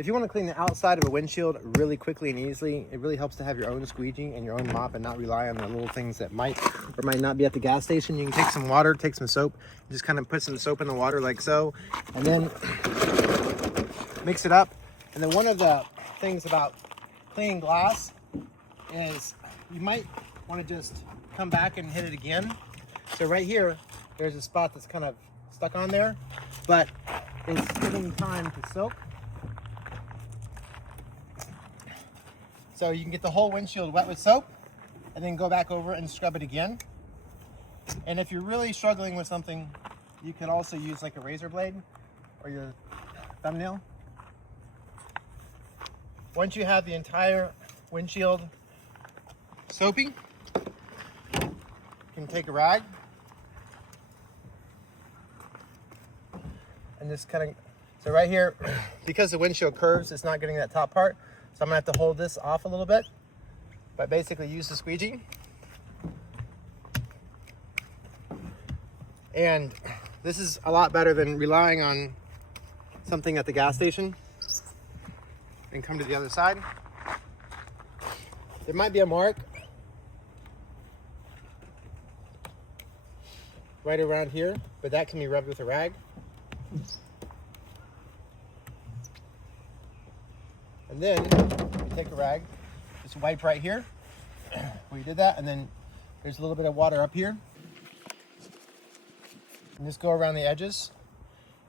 If you want to clean the outside of a windshield really quickly and easily, it really helps to have your own squeegee and your own mop and not rely on the little things that might or might not be at the gas station. You can take some water, take some soap, just kind of put some soap in the water like so, and then mix it up. And then one of the things about cleaning glass is you might want to just come back and hit it again. So right here, there's a spot that's kind of stuck on there, but it's giving time to soak. So you can get the whole windshield wet with soap and then go back over and scrub it again. And if you're really struggling with something, you could also use like a razor blade or your thumbnail. Once you have the entire windshield soapy, you can take a rag and just kind of, so right here, because the windshield curves, it's not getting that top part. So I'm gonna have to hold this off a little bit, but basically use the squeegee. And this is a lot better than relying on something at the gas station. And come to the other side. There might be a mark right around here, but that can be rubbed with a rag. And then you take a rag, just wipe right here where you did that, and then there's a little bit of water up here. And just go around the edges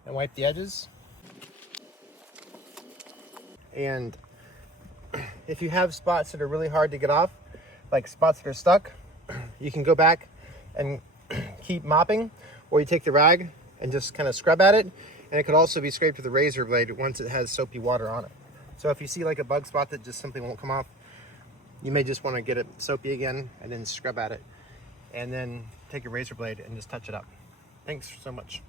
and wipe the edges. And if you have spots that are really hard to get off, like spots that are stuck, you can go back and keep mopping, or you take the rag and just kind of scrub at it. And it could also be scraped with a razor blade once it has soapy water on it. So if you see like a bug spot that just simply won't come off, you may just want to get it soapy again and then scrub at it. And then take a razor blade and just touch it up. Thanks so much.